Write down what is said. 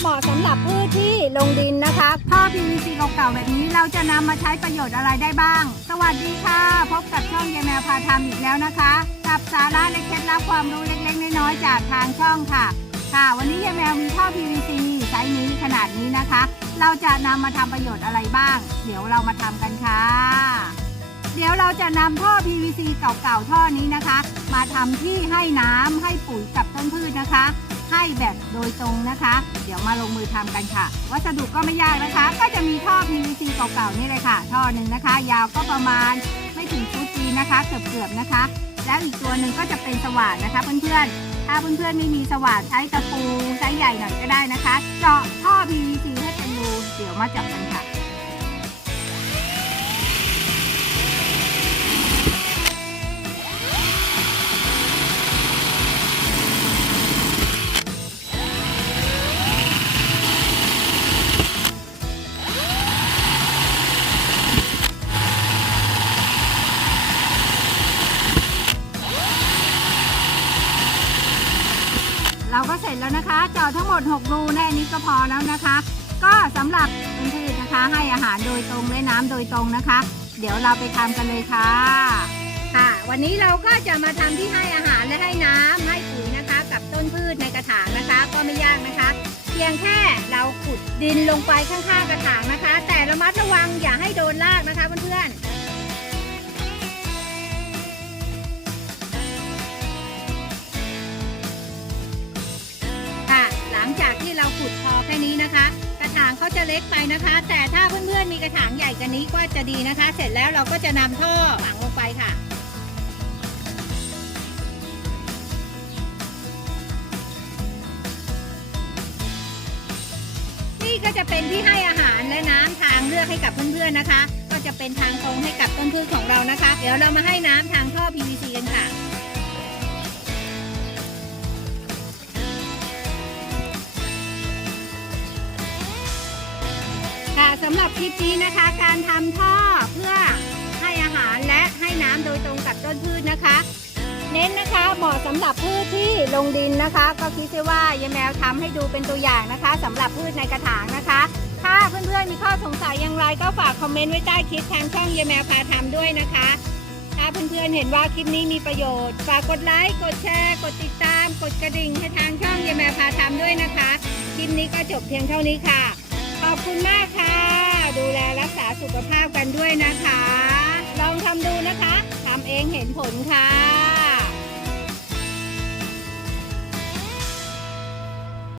เหมาะสำหรับพืชที่ลงดินนะคะ ท่อ PVC เก่าๆแบบนี้เราจะนำมาใช้ประโยชน์อะไรได้บ้าง สวัสดีค่ะ พบกับช่องยายแมวพาทำอีกแล้วนะคะ กับสาระและเคล็ดลับความรู้เล็กๆน้อยๆจากทางช่องค่ะ ค่ะ วันนี้ยายแมวมีท่อ PVC ไซส์นี้ขนาดนี้นะคะ เราจะนำมาทำประโยชน์อะไรบ้าง เดี๋ยวเรามาทำกันค่ะ เดี๋ยวเราจะนำท่อ PVC เก่าๆท่อนี้นะคะ มาทำที่ให้น้ำให้ปุ๋ยกับต้นพืชนะคะ ให้แบบโดยตรงนะคะ เดี๋ยวมาลงมือทำกันค่ะ วัสดุก็ไม่ยากนะคะ ก็จะมีท่อ PVC เก่าๆนี่เลยค่ะ ท่อหนึ่งนะคะ ยาวก็ประมาณไม่ถึงฟุตจีนะคะ เกือบๆนะคะ แล้วอีกตัวหนึ่งก็จะเป็นสว่านนะคะเพื่อนๆถ้าเพื่อนๆไม่มีสว่านใช้ตะปูไซส์ใหญ่หน่อยก็ได้นะคะ เจาะท่อ PVC ให้เป็นรูเดี๋ยวมาเจา เราก็เสร็จแล้วนะคะเจาะทั้งหมด 6 รูแน่นี้ก็พอแล้วนะคะ ก็สำหรับต้นพืชนะคะ ให้อาหารโดยตรงและน้ำโดยตรงนะคะ เดี๋ยวเราไปทำกันเลยค่ะค่ะ วันนี้เราก็จะมาทำที่ให้อาหารและให้น้ำให้ปุ๋ยนะคะ กับต้นพืชในกระถางนะคะ ก็ไม่ยากนะคะ เพียงแค่เราขุดดินลงไปข้างๆกระถางนะคะ จะเล็กไปนะคะ แต่ถ้าเพื่อนๆมีกระถางใหญ่กันนี้ก็จะดีนะคะ เสร็จแล้วเราก็จะนำท่อฝังลงไปค่ะ นี่ก็จะเป็นที่ให้อาหารและน้ำทางเลือกให้กับเพื่อนๆนะคะ ก็จะเป็นทางตรงให้กับต้นพืชของเรานะคะ เดี๋ยวเรามาให้น้ำทางท่อ PVC กันำหรับคลิปนี้นะคะ การทำท่อเพื่อให้อาหารและให้น้ำโดยตรงกับต้นพืชนะคะ เน้นนะคะเหมาะสำหรับพืชที่ลงดินนะคะ ก็คิดซะว่ายายแมวทำให้ดูเป็นตัวอย่างนะคะสำหรับพืชในกระถางนะคะ ถ้าเพื่อนๆมีข้อสงสัยอย่างไรก็ฝากคอมเมนต์ไว้ใต้คลิปทางช่องยายแมวพาทำด้วยนะคะถ้าเพื่อนๆเห็นว่าคลิปนี้มีประโยชน์ ฝากกดไลค์กดแชร์กดติดตาม กดกระดิ่งให้ทางช่องยายแมวพาทำด้วยนะคะคลิปนี้ก็จบเพียงเท่านี้ค่ะ ขอบคุณมากค่ะ สุขภาพกันด้วยนะคะ ลองทำดูนะคะทำเองเห็นผลค่ะ